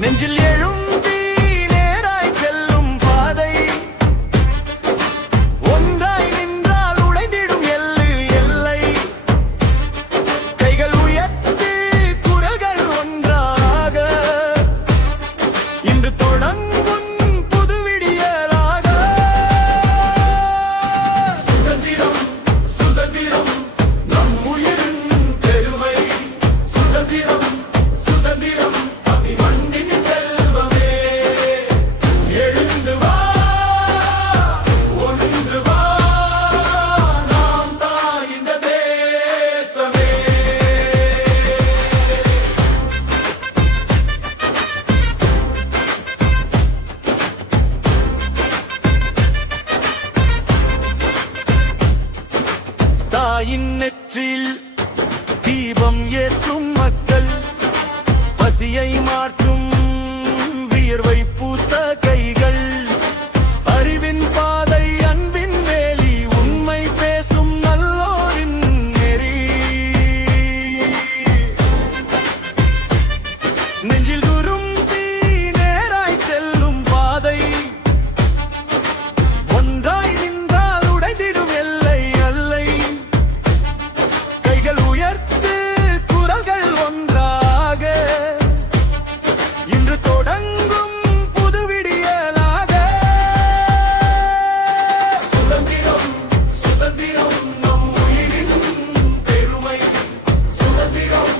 நெஞ்சில் எழும்பி நேராய் செல்லும் பாதை ஒன்றாய் நின்றால் உடைந்திடும் எல்லை கைகள் உயர்த்தி குரல்கள் ஒன்றாக இன்று தொடங்கும் புது விடியலாக சுதந்திரம் சுதந்திரம் நம் உயிரின் பெருமை சுதந்திரம் சுதந்திரம் மண்ணின் செல்வமே எழுந்து வா ஒன்று வா நாம் தான் இந்த தேசமே தாயின் நெற்றில் தீபம் ஏற்றும் மக்கள் பசியை மாற்றும் வியர்வை பூத்த கைகள் அறிவின் பாதை அன்பின் வேலி உண்மை பேசும் நல்லோரின் நெறி நெஞ்சில் துரும்பி நேராய் செல்லும் பாதை ஒன்றாய் நின்றால் உடைந்திடும் எல்லை கைகள் உயர்த்து குரல்கள் ஒன்றாக இன்று தொடங்கும் புது விடியலாக சுதந்திரம் சுதந்திரம் நம் உயிரின் பெருமை சுதந்திரம்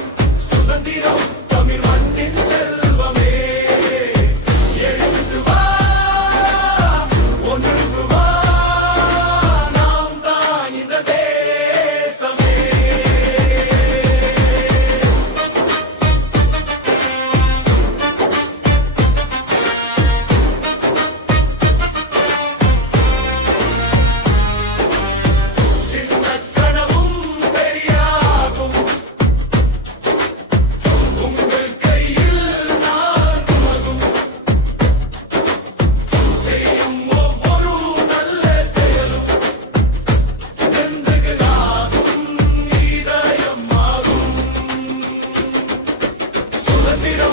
சுதந்திரம் தமிழ் மண்ணின் செல்வமே எழுந்து வா ஒன்று வா நாம் தான் இந்த தேசமே சின்னக் கனவும் பெரியாகும் உங்கள் கையில் நான் உலகும் செய்யும் ஒவ்வொரு நல்ல செயலும் நெஞ்சுகளாகும் இதயமாகும் சுதந்திரம்